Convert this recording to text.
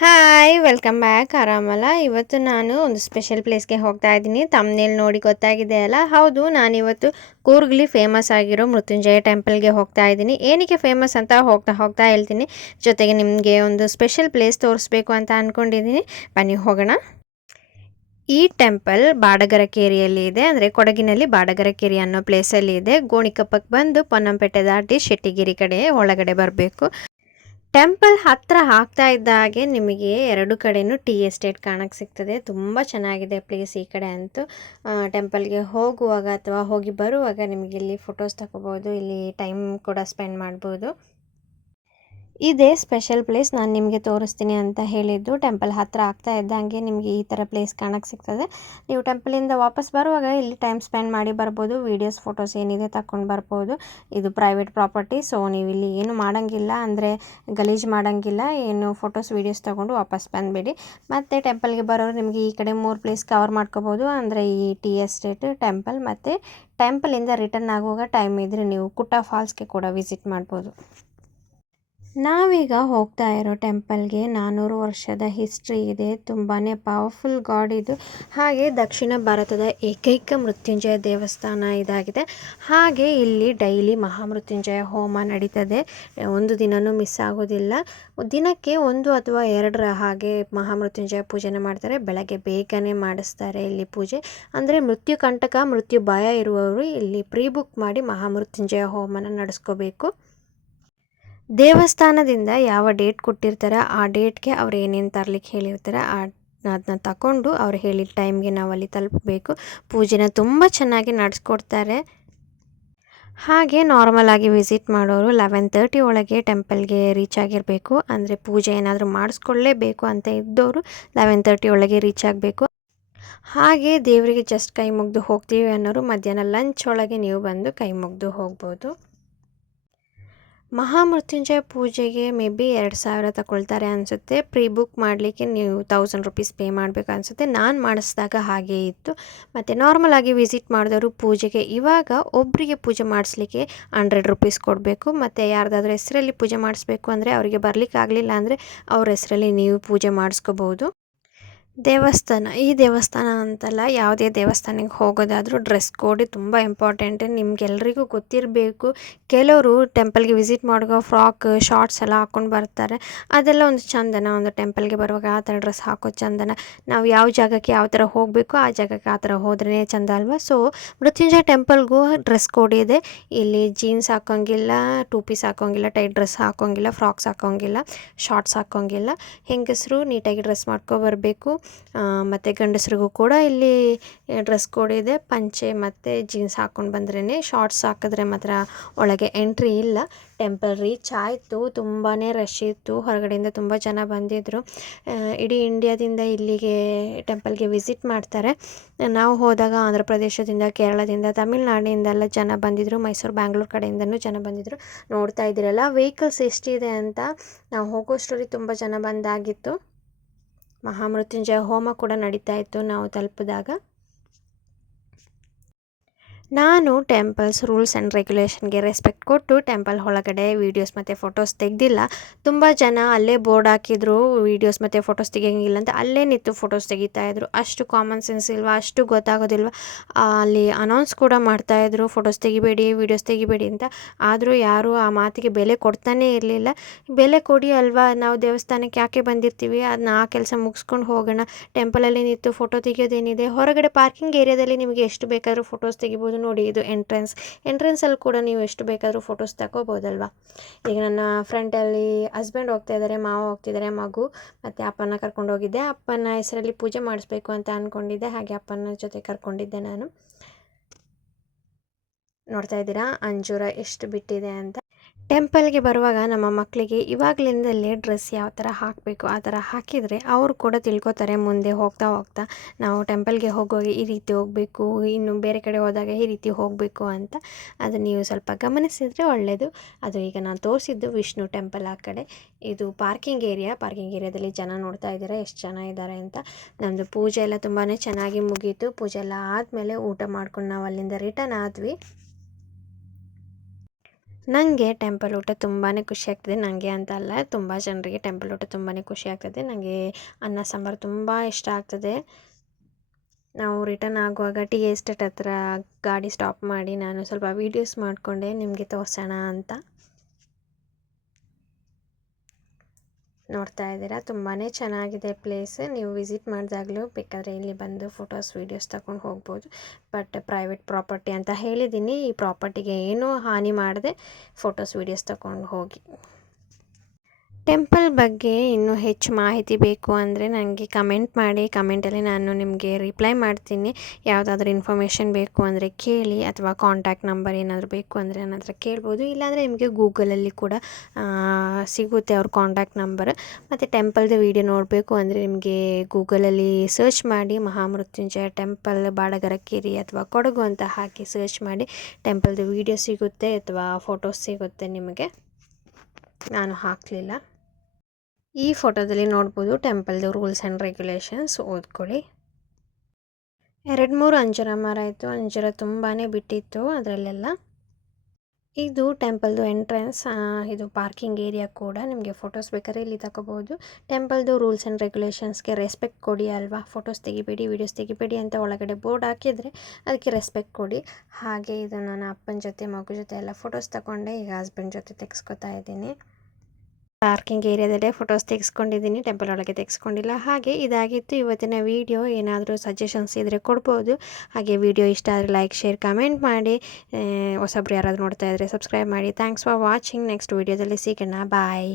Hi welcome back ಆರಾಮಲ್ಲ ಇವತ್ತು ನಾನು ಒಂದು ಸ್ಪೆಷಲ್ ಪ್ಲೇಸ್ಗೆ ಹೋಗ್ತಾ ಇದ್ದೀನಿ. ತಮ್ಮನೇಲಿ ನೋಡಿ ಗೊತ್ತಾಗಿದೆ ಅಲ್ಲ? ಹೌದು, ನಾನಿವತ್ತು ಕೂರ್ಗ್ಲಿ ಫೇಮಸ್ ಆಗಿರೋ ಮೃತ್ಯುಂಜಯ ಟೆಂಪಲ್ಗೆ ಹೋಗ್ತಾ ಇದ್ದೀನಿ. ಏನಕ್ಕೆ ಫೇಮಸ್ ಅಂತ ಹೋಗ್ತಾ ಹೋಗ್ತಾ ಹೇಳ್ತೀನಿ. ಜೊತೆಗೆ ನಿಮಗೆ ಒಂದು ಸ್ಪೆಷಲ್ ಪ್ಲೇಸ್ ತೋರಿಸ್ಬೇಕು ಅಂತ ಅಂದ್ಕೊಂಡಿದ್ದೀನಿ ಬನ್ನಿ, ಹೋಗೋಣ. ಈ ಟೆಂಪಲ್ ಬಾಡಗರಕೇರಿಯಲ್ಲಿ ಇದೆ. ಅಂದರೆ ಕೊಡಗಿನಲ್ಲಿ ಬಾಡಗರಕೇರಿ ಅನ್ನೋ ಪ್ಲೇಸಲ್ಲಿ ಇದೆ. ಗೋಣಿಕಪ್ಪಕ್ಕೆ ಬಂದು ಪೊನ್ನಂಪೇಟೆ ದಾಟಿ ಶೆಟ್ಟಿಗಿರಿ ಕಡೆ ಒಳಗಡೆ ಬರಬೇಕು. ಟೆಂಪಲ್ ಹತ್ರ ಹಾಕ್ತಾ ಇದ್ದ ಹಾಗೆ ನಿಮಗೆ ಎರಡು ಕಡೆನೂ ಟೀ ಎಸ್ಟೇಟ್ ಕಾಣಕ್ಕೆ ಸಿಗ್ತದೆ. ತುಂಬ ಚೆನ್ನಾಗಿದೆ ಪ್ಲೇಸ್ ಈ ಕಡೆ ಅಂತೂ. ಟೆಂಪಲ್ಗೆ ಹೋಗುವಾಗ ಅಥವಾ ಹೋಗಿ ಬರುವಾಗ ನಿಮಗೆ ಇಲ್ಲಿ ಫೋಟೋಸ್ ತಗೋಬೋದು ಇಲ್ಲಿ ಟೈಮ್ ಕೂಡ ಸ್ಪೆಂಡ್ ಮಾಡ್ಬೋದು. ಇದೇ ಸ್ಪೆಷಲ್ ಪ್ಲೇಸ್ ನಾನು ನಿಮಗೆ ತೋರಿಸ್ತೀನಿ ಅಂತ ಹೇಳಿದ್ದು. ಟೆಂಪಲ್ ಹತ್ತಿರ ಆಗ್ತಾ ಇದ್ದಂಗೆ ನಿಮಗೆ ಈ ಥರ ಪ್ಲೇಸ್ ಕಾಣಕ್ಕೆ ಸಿಗ್ತದೆ. ನೀವು ಟೆಂಪಲಿಂದ ವಾಪಸ್ ಬರುವಾಗ ಇಲ್ಲಿ ಟೈಮ್ ಸ್ಪೆಂಡ್ ಮಾಡಿ ಬರ್ಬೋದು ವೀಡಿಯೋಸ್ ಫೋಟೋಸ್ ಏನಿದೆ ತಗೊಂಡು ಬರ್ಬೋದು. ಇದು ಪ್ರೈವೇಟ್ ಪ್ರಾಪರ್ಟಿ ಸೊ ನೀವು ಇಲ್ಲಿ ಏನು ಮಾಡೋಂಗಿಲ್ಲ ಅಂದರೆ ಗಲೀಜು ಮಾಡೋಂಗಿಲ್ಲ. ಏನು ಫೋಟೋಸ್ ವೀಡಿಯೋಸ್ ತೊಗೊಂಡು ವಾಪಸ್ ಬಂದುಬಿಡಿ. ಮತ್ತು ಟೆಂಪಲ್ಗೆ ಬರೋರು ನಿಮಗೆ ಈ ಕಡೆ ಮೂರು ಪ್ಲೇಸ್ ಕವರ್ ಮಾಡ್ಕೋಬೋದು. ಅಂದರೆ ಈ ಟಿ ಎಸ್ಟೇಟ್ ಟೆಂಪಲ್ ಮತ್ತು ಟೆಂಪಲಿಂದ ರಿಟರ್ನ್ ಆಗುವಾಗ ಟೈಮ್ ಇದ್ದರೆ ನೀವು ಕುಟ್ಟ ಫಾಲ್ಸ್ಗೆ ಕೂಡ ವಿಸಿಟ್ ಮಾಡ್ಬೋದು. ನಾವೀಗ ಹೋಗ್ತಾ ಇರೋ ಟೆಂಪಲ್ಗೆ ನಾನ್ನೂರು ವರ್ಷದ ಹಿಸ್ಟ್ರಿ ಇದೆ. ತುಂಬಾ ಪವರ್ಫುಲ್ ಗಾಡ್ ಇದು. ಹಾಗೆ ದಕ್ಷಿಣ ಭಾರತದ ಏಕೈಕ ಮೃತ್ಯುಂಜಯ ದೇವಸ್ಥಾನ ಇದಾಗಿದೆ. ಹಾಗೆ ಇಲ್ಲಿ ಡೈಲಿ ಮಹಾಮೃತ್ಯುಂಜಯ ಹೋಮ ನಡೀತದೆ. ಒಂದು ದಿನವೂ ಮಿಸ್ ಆಗೋದಿಲ್ಲ. ದಿನಕ್ಕೆ ಒಂದು ಅಥವಾ ಎರಡರ ಹಾಗೆ ಮಹಾಮೃತ್ಯುಂಜಯ ಪೂಜೆನ ಮಾಡ್ತಾರೆ. ಬೆಳಗ್ಗೆ ಬೇಗನೆ ಮಾಡಿಸ್ತಾರೆ ಇಲ್ಲಿ ಪೂಜೆ. ಅಂದರೆ ಮೃತ್ಯು ಕಂಟಕ, ಮೃತ್ಯು ಭಯ ಇರುವವರು ಇಲ್ಲಿ ಪ್ರೀ ಬುಕ್ ಮಾಡಿ ಮಹಾಮೃತ್ಯುಂಜಯ ಹೋಮನ ನಡೆಸ್ಕೋಬೇಕು. ದೇವಸ್ಥಾನದಿಂದ ಯಾವ ಡೇಟ್ ಕೊಟ್ಟಿರ್ತಾರೆ ಆ ಡೇಟ್ಗೆ ಅವ್ರು ಏನೇನು ತರ್ಲಿಕ್ಕೆ ಹೇಳಿರ್ತಾರೆ ಆ ಅದನ್ನ ತಗೊಂಡು ಅವ್ರು ಹೇಳಿದ ಟೈಮ್ಗೆ ನಾವು ಅಲ್ಲಿ ತಲುಪಬೇಕು. ಪೂಜೆನ ತುಂಬ ಚೆನ್ನಾಗಿ ನಡೆಸ್ಕೊಡ್ತಾರೆ. ಹಾಗೆ ನಾರ್ಮಲ್ ಆಗಿ ವಿಸಿಟ್ ಮಾಡೋರು ಲೆವೆನ್ ತರ್ಟಿ ಒಳಗೆ ಟೆಂಪಲ್ಗೆ ರೀಚ್ ಆಗಿರಬೇಕು. ಅಂದರೆ ಪೂಜೆ ಏನಾದರೂ ಮಾಡಿಸ್ಕೊಳ್ಳೇಬೇಕು ಅಂತ ಇದ್ದವರು ಲೆವೆನ್ ತರ್ಟಿ ಒಳಗೆ ರೀಚ್ ಆಗಬೇಕು. ಹಾಗೆ ದೇವರಿಗೆ ಜಸ್ಟ್ ಕೈ ಮುಗ್ದು ಹೋಗ್ತೀವಿ ಅನ್ನೋರು ಮಧ್ಯಾಹ್ನ ಲಂಚ್ ಒಳಗೆ ನೀವು ಬಂದು ಕೈ ಮುಗ್ದು ಹೋಗ್ಬೋದು. ಮಹಾಮೃತ್ಯುಂಜಯ ಪೂಜೆಗೆ ಮೇ ಬಿ ಎರಡು ಸಾವಿರ ತಗೊಳ್ತಾರೆ ಅನಿಸುತ್ತೆ. ಪ್ರೀ ಬುಕ್ ಮಾಡಲಿಕ್ಕೆ ನೀವು ತೌಸಂಡ್ ರುಪೀಸ್ ಪೇ ಮಾಡಬೇಕು ಅನಿಸುತ್ತೆ. ನಾನು ಮಾಡಿಸಿದಾಗ ಹಾಗೇ ಇತ್ತು. ಮತ್ತು ನಾರ್ಮಲ್ ಆಗಿ ವಿಸಿಟ್ ಮಾಡಿದವರು ಪೂಜೆಗೆ, ಇವಾಗ ಒಬ್ಬರಿಗೆ ಪೂಜೆ ಮಾಡಿಸ್ಲಿಕ್ಕೆ ಹಂಡ್ರೆಡ್ ರುಪೀಸ್ ಕೊಡಬೇಕು. ಮತ್ತು ಯಾರ್ದಾದ್ರೂ ಹೆಸರಲ್ಲಿ ಪೂಜೆ ಮಾಡಿಸ್ಬೇಕು ಅಂದರೆ ಅವರಿಗೆ ಬರಲಿಕ್ಕೆ ಆಗಲಿಲ್ಲ ಅಂದರೆ ಅವ್ರ ಹೆಸರಲ್ಲಿ ನೀವು ಪೂಜೆ ಮಾಡಿಸ್ಕೋಬೋದು. ದೇವಸ್ಥಾನ, ಈ ದೇವಸ್ಥಾನ ಅಂತಲ್ಲ, ಯಾವುದೇ ದೇವಸ್ಥಾನಕ್ಕೆ ಹೋಗೋದಾದರೂ ಡ್ರೆಸ್ ಕೋಡ್ ತುಂಬ ಇಂಪಾರ್ಟೆಂಟ್ ನಿಮ್ಗೆಲ್ರಿಗೂ ಗೊತ್ತಿರಬೇಕು. ಕೆಲವರು ಟೆಂಪಲ್ಗೆ ವಿಸಿಟ್ ಮಾಡುವ ಫ್ರಾಕ್ ಶಾರ್ಟ್ಸ್ ಎಲ್ಲ ಹಾಕ್ಕೊಂಡು ಬರ್ತಾರೆ. ಅದೆಲ್ಲ ಒಂದು ಚಂದನ, ಒಂದು ಟೆಂಪಲ್ಗೆ ಬರುವಾಗ ಆ ಥರ ಡ್ರೆಸ್ ಹಾಕೋ ಚಂದನ. ನಾವು ಯಾವ ಜಾಗಕ್ಕೆ ಯಾವ ಥರ ಹೋಗಬೇಕು, ಆ ಜಾಗಕ್ಕೆ ಆ ಥರ ಹೋದ್ರೇ ಚಂದ ಅಲ್ವಾ? ಸೊ ಮೃತ್ಯುಂಜಯ ಟೆಂಪಲ್ಗೂ ಡ್ರೆಸ್ ಕೋಡ್ ಇದೆ. ಇಲ್ಲಿ ಜೀನ್ಸ್ ಹಾಕೋಂಗಿಲ್ಲ ಟೂ ಪೀಸ್ ಹಾಕೋಂಗಿಲ್ಲ ಟೈಟ್ ಡ್ರೆಸ್ ಹಾಕೋಂಗಿಲ್ಲ ಫ್ರಾಕ್ಸ್ ಹಾಕೋಂಗಿಲ್ಲ ಶಾರ್ಟ್ಸ್ ಹಾಕೋಂಗಿಲ್ಲ. ಹೆಂಗಸರು ನೀಟಾಗಿ ಡ್ರೆಸ್ ಮಾಡ್ಕೊಬರ್ಬೇಕು ಮತ್ತು ಗಂಡಸರಿಗೂ ಕೂಡ ಇಲ್ಲಿ ಡ್ರೆಸ್ ಕೋಡ್ ಇದೆ. ಪಂಚೆ ಮತ್ತು ಜೀನ್ಸ್ ಹಾಕ್ಕೊಂಡು ಬಂದ್ರೇ ಶಾರ್ಟ್ಸ್ ಹಾಕಿದ್ರೆ ಮಾತ್ರ ಒಳಗೆ ಎಂಟ್ರಿ ಇಲ್ಲ. ಟೆಂಪಲ್ ರೀಚ್ ಆಯಿತು ತುಂಬಾ ರಶ್ ಇತ್ತು. ಹೊರಗಡೆಯಿಂದ ತುಂಬ ಜನ ಬಂದಿದ್ದರು ಇಡೀ ಇಂಡಿಯಾದಿಂದ ಇಲ್ಲಿಗೆ ಟೆಂಪಲ್ಗೆ ವಿಸಿಟ್ ಮಾಡ್ತಾರೆ. ನಾವು ಹೋದಾಗ ಆಂಧ್ರ ಪ್ರದೇಶದಿಂದ, ಕೇರಳದಿಂದ ತಮಿಳ್ನಾಡಿನಿಂದ ಎಲ್ಲ ಜನ ಬಂದಿದ್ದರು ಮೈಸೂರು, ಬ್ಯಾಂಗ್ಳೂರು ಕಡೆಯಿಂದನೂ ಜನ ಬಂದಿದ್ದರು ನೋಡ್ತಾ ಇದ್ದೀರಲ್ಲ ವೆಹಿಕಲ್ಸ್ ಎಷ್ಟಿದೆ ಅಂತ ನಾವು ಹೋಗೋಷ್ಟರಲ್ಲಿ ತುಂಬ ಜನ ಬಂದಾಗಿತ್ತು. ಮಹಾಮೃತ್ಯುಂಜಯ ಹೋಮ ಕೂಡ ನಡೀತಾ ಇತ್ತು ನಾವು ತಲುಪಿದಾಗ. ನಾನು ಟೆಂಪಲ್ಸ್ ರೂಲ್ಸ್ ಆ್ಯಂಡ್ ರೆಗ್ಯುಲೇಷನ್ಗೆ ರೆಸ್ಪೆಕ್ಟ್ ಕೊಟ್ಟು ಟೆಂಪಲ್ ಒಳಗಡೆ ವೀಡಿಯೋಸ್ ಮತ್ತು ಫೋಟೋಸ್ ತೆಗೆದಿಲ್ಲ. ತುಂಬ ಜನ ಅಲ್ಲೇ ಬೋರ್ಡ್ ಹಾಕಿದ್ರು, ವೀಡಿಯೋಸ್ ಮತ್ತು ಫೋಟೋಸ್ ತೆಗಿಯಂಗಿಲ್ಲ ಅಂತ ಅಲ್ಲೇ ನಿಂತು ಫೋಟೋಸ್ ತೆಗಿತಾಯಿದ್ರು ಅಷ್ಟು ಕಾಮನ್ ಸೆನ್ಸ್ ಇಲ್ವಾ, ಅಷ್ಟು ಗೊತ್ತಾಗೋದಿಲ್ವ? ಅಲ್ಲಿ ಅನೌನ್ಸ್ ಕೂಡ ಮಾಡ್ತಾಯಿದ್ರು ಫೋಟೋಸ್ ತೆಗಿಬೇಡಿ, ವೀಡಿಯೋಸ್ ತೆಗಿಬೇಡಿ ಅಂತ. ಆದರೂ ಯಾರೂ ಆ ಮಾತಿಗೆ ಬೆಲೆ ಕೊಡ್ತಾನೇ ಇರಲಿಲ್ಲ. ಬೆಲೆ ಕೊಡಿ ಅಲ್ವಾ, ನಾವು ದೇವಸ್ಥಾನಕ್ಕೆ ಯಾಕೆ ಬಂದಿರ್ತೀವಿ? ಅದನ್ನ ಆ ಕೆಲಸ ಮುಗಿಸ್ಕೊಂಡು ಹೋಗೋಣ. ಟೆಂಪಲಲ್ಲಿ ನಿಂತು ಫೋಟೋ ತೆಗಿಯೋದೇನಿದೆ? ಹೊರಗಡೆ ಪಾರ್ಕಿಂಗ್ ಏರಿಯಾದಲ್ಲಿ ನಿಮಗೆ ಎಷ್ಟು ಬೇಕಾದರೂ ಫೋಟೋಸ್ ತೆಗಿಬೋದು. ನೋಡಿ ಇದು ಎಂಟ್ರೆನ್ಸ್ ಎಂಟ್ರೆನ್ಸಲ್ಲಿ ಕೂಡ ನೀವು ಎಷ್ಟು ಬೇಕಾದರೂ ಫೋಟೋಸ್ ತಗೋಬೋದಲ್ವಾ? ಈಗ ನನ್ನ ಫ್ರೆಂಡಲ್ಲಿ ಹಸ್ಬೆಂಡ್ ಹೋಗ್ತಾ ಇದ್ದಾರೆ, ಮಾವ ಹೋಗ್ತಿದ್ದಾರೆ ಮಗು ಮತ್ತು ಅಪ್ಪನ ಕರ್ಕೊಂಡು ಹೋಗಿದ್ದೆ. ಅಪ್ಪನ ಹೆಸರಲ್ಲಿ ಪೂಜೆ ಮಾಡಿಸ್ಬೇಕು ಅಂತ ಅಂದ್ಕೊಂಡಿದ್ದೆ ಹಾಗೆ ಅಪ್ಪನ ಜೊತೆ ಕರ್ಕೊಂಡಿದ್ದೆ ನಾನು. ನೋಡ್ತಾ ಇದ್ದೀರಾ? ಅಂಜೂರ ಎಷ್ಟು ಬಿಟ್ಟಿದೆ ಅಂತ. ಟೆಂಪಲ್ಗೆ ಬರುವಾಗ ನಮ್ಮ ಮಕ್ಕಳಿಗೆ ಇವಾಗಲಿಂದಲೇ ಡ್ರೆಸ್ ಯಾವ ಥರ ಹಾಕಬೇಕು, ಆ ಥರ ಹಾಕಿದರೆ ಅವರು ಕೂಡ ತಿಳ್ಕೊತಾರೆ ಮುಂದೆ ಹೋಗ್ತಾ ಹೋಗ್ತಾ, ನಾವು ಟೆಂಪಲ್ಗೆ ಹೋಗುವಾಗ ಈ ರೀತಿ ಹೋಗಬೇಕು, ಇನ್ನು ಬೇರೆ ಕಡೆ ಹೋದಾಗ ಈ ರೀತಿ ಹೋಗಬೇಕು ಅಂತ ಅದು ನೀವು ಸ್ವಲ್ಪ ಗಮನಿಸಿದರೆ ಒಳ್ಳೆಯದು ಅದು ಈಗ ನಾನು ತೋರಿಸಿದ್ದು ವಿಷ್ಣು ಟೆಂಪಲ್ ಆ ಕಡೆ. ಇದು ಪಾರ್ಕಿಂಗ್ ಏರಿಯಾ, ಪಾರ್ಕಿಂಗ್ ಏರಿಯಾದಲ್ಲಿ ಜನ ನೋಡ್ತಾ ಇದ್ದಾರೆ, ಎಷ್ಟು ಜನ ಇದ್ದಾರೆ ಅಂತ. ನಮ್ಮದು ಪೂಜೆ ಎಲ್ಲ ತುಂಬಾ ಚೆನ್ನಾಗಿ ಮುಗೀತು. ಪೂಜೆ ಎಲ್ಲ ಆದಮೇಲೆ ಊಟ ಮಾಡ್ಕೊಂಡು ನಾವು ಅಲ್ಲಿಂದ ರಿಟರ್ನ್ ಆದ್ವಿ. ನನಗೆ ಟೆಂಪಲ್ ಊಟ ತುಂಬಾ ಖುಷಿ ಆಗ್ತದೆ. ನನಗೆ ಅಂತ ಅಲ್ಲ, ತುಂಬ ಜನರಿಗೆ ಟೆಂಪಲ್ ಊಟ ತುಂಬಾ ಖುಷಿ ಆಗ್ತದೆ. ನನಗೆ ಅನ್ನ ಸಾಂಬಾರು ತುಂಬ ಇಷ್ಟ ಆಗ್ತದೆ. ನಾವು ರಿಟರ್ನ್ ಆಗುವಾಗ ಟಿ ಎಸ್ಟೇಟ್ ಹತ್ರ ಗಾಡಿ ಸ್ಟಾಪ್ ಮಾಡಿ ನಾನು ಸ್ವಲ್ಪ ವೀಡಿಯೋಸ್ ಮಾಡಿಕೊಂಡೆ, ನಿಮಗೆ ತೋರಿಸೋಣ ಅಂತ. ನೋಡ್ತಾ ಇದ್ದೀರಾ? ತುಂಬಾ ಚೆನ್ನಾಗಿದೆ ಪ್ಲೇಸ್. ನೀವು ವಿಸಿಟ್ ಮಾಡಿದಾಗಲೂ ಬೇಕಾದರೆ ಇಲ್ಲಿ ಬಂದು ಫೋಟೋಸ್, ವೀಡಿಯೋಸ್ ತಗೊಂಡು ಹೋಗ್ಬೋದು. ಬಟ್ ಪ್ರೈವೇಟ್ ಪ್ರಾಪರ್ಟಿ ಅಂತ ಹೇಳಿದ್ದೀನಿ. ಈ ಪ್ರಾಪರ್ಟಿಗೆ ಏನೂ ಹಾನಿ ಮಾಡದೆ ಫೋಟೋಸ್, ವೀಡಿಯೋಸ್ ತಗೊಂಡು ಹೋಗಿ. ಟೆಂಪಲ್ ಬಗ್ಗೆ ಇನ್ನೂ ಹೆಚ್ಚು ಮಾಹಿತಿ ಬೇಕು ಅಂದರೆ ನನಗೆ ಕಮೆಂಟ್ ಮಾಡಿ, ಕಮೆಂಟಲ್ಲಿ ನಾನು ನಿಮಗೆ ರಿಪ್ಲೈ ಮಾಡ್ತೀನಿ. ಯಾವುದಾದ್ರೂ ಇನ್ಫಾರ್ಮೇಷನ್ ಬೇಕು ಅಂದರೆ ಕೇಳಿ ಅಥವಾ ಕಾಂಟ್ಯಾಕ್ಟ್ ನಂಬರ್ ಏನಾದರೂ ಬೇಕು ಅಂದರೆ ನನ್ನ ಹತ್ರ ಕೇಳ್ಬೋದು. ಇಲ್ಲಾಂದರೆ ನಿಮಗೆ ಗೂಗಲಲ್ಲಿ ಕೂಡ ಸಿಗುತ್ತೆ ಅವ್ರ ಕಾಂಟ್ಯಾಕ್ಟ್ ನಂಬರ್ ಮತ್ತು ಟೆಂಪಲ್ದು ವೀಡಿಯೋ ನೋಡಬೇಕು ಅಂದರೆ ನಿಮಗೆ ಗೂಗಲಲ್ಲಿ ಸರ್ಚ್ ಮಾಡಿ, ಮಹಾಮೃತ್ಯುಂಜಯ ಟೆಂಪಲ್ ಬಾಡಗರಕೇರಿ ಅಥವಾ ಕೊಡಗು ಅಂತ ಹಾಕಿ ಸರ್ಚ್ ಮಾಡಿ ಟೆಂಪಲ್ದು ವೀಡಿಯೋ ಸಿಗುತ್ತೆ ಅಥವಾ ಫೋಟೋಸ್ ಸಿಗುತ್ತೆ ನಿಮಗೆ. ನಾನು ಹಾಕಲಿಲ್ಲ. ಈ ಫೋಟೋದಲ್ಲಿ ನೋಡ್ಬೋದು ಟೆಂಪಲ್ದು ರೂಲ್ಸ್ ಆ್ಯಂಡ್ ರೆಗ್ಯುಲೇಷನ್ಸ್, ಓದ್ಕೊಳ್ಳಿ. ಎರಡು ಮೂರು ಅಂಜರ ಮರ ಇತ್ತು, ಅಂಜರ ತುಂಬಾ ಬಿಟ್ಟಿತ್ತು ಅದರಲ್ಲೆಲ್ಲ. ಇದು ಟೆಂಪಲ್ದು ಎಂಟ್ರೆನ್ಸ್ ಇದು ಪಾರ್ಕಿಂಗ್ ಏರಿಯಾ ಕೂಡ ನಿಮಗೆ ಫೋಟೋಸ್ ಬೇಕಾದ್ರೆ ಇಲ್ಲಿ ತಗೋಬೋದು ಟೆಂಪಲ್ದು ರೂಲ್ಸ್ ಆ್ಯಂಡ್ ರೆಗ್ಯುಲೇಷನ್ಸ್ಗೆ ರೆಸ್ಪೆಕ್ಟ್ ಕೊಡಿ ಅಲ್ವಾ? ಫೋಟೋಸ್ ತೆಗಿಬೇಡಿ, ವೀಡಿಯೋಸ್ ತೆಗಿಬೇಡಿ ಅಂತ ಒಳಗಡೆ ಬೋರ್ಡ್ ಹಾಕಿದರೆ ಅದಕ್ಕೆ ರೆಸ್ಪೆಕ್ಟ್ ಕೊಡಿ. ಹಾಗೆ ಇದು ನಾನು ಅಪ್ಪನ ಜೊತೆ, ಮಗು ಜೊತೆ ಎಲ್ಲ ಫೋಟೋಸ್ ತಗೊಂಡೆ, ಈಗ ಹಸ್ಬೆಂಡ್ ಜೊತೆ ತೆಗೆಸ್ಕೊತಾ ಇದ್ದೀನಿ. ಪಾರ್ಕಿಂಗ್ ಏರಿಯಾದಲ್ಲೇ ಫೋಟೋಸ್ ತೆಗೆಸ್ಕೊಂಡಿದ್ದೀನಿ, ಟೆಂಪಲ್ ಒಳಗೆ ತೆಗೆಸ್ಕೊಂಡಿಲ್ಲ. ಹಾಗೆ ಇದಾಗಿತ್ತು ಇವತ್ತಿನ ವೀಡಿಯೋ. ಏನಾದರೂ ಸಜೆಷನ್ಸ್ ಇದ್ದರೆ ಕೊಡ್ಬೋದು. ಹಾಗೆ ವಿಡಿಯೋ ಇಷ್ಟ ಆದರೆ ಲೈಕ್, ಶೇರ್, ಕಮೆಂಟ್ ಮಾಡಿ. ಹೊಸಬ್ರು ಯಾರಾದರೂ ನೋಡ್ತಾ ಇದ್ದರೆ ಸಬ್ಸ್ಕ್ರೈಬ್ ಮಾಡಿ. Thanks for watching. ನೆಕ್ಸ್ಟ್ ವೀಡಿಯೋದಲ್ಲಿ ಸಿಗೋಣ. ಬಾಯ್.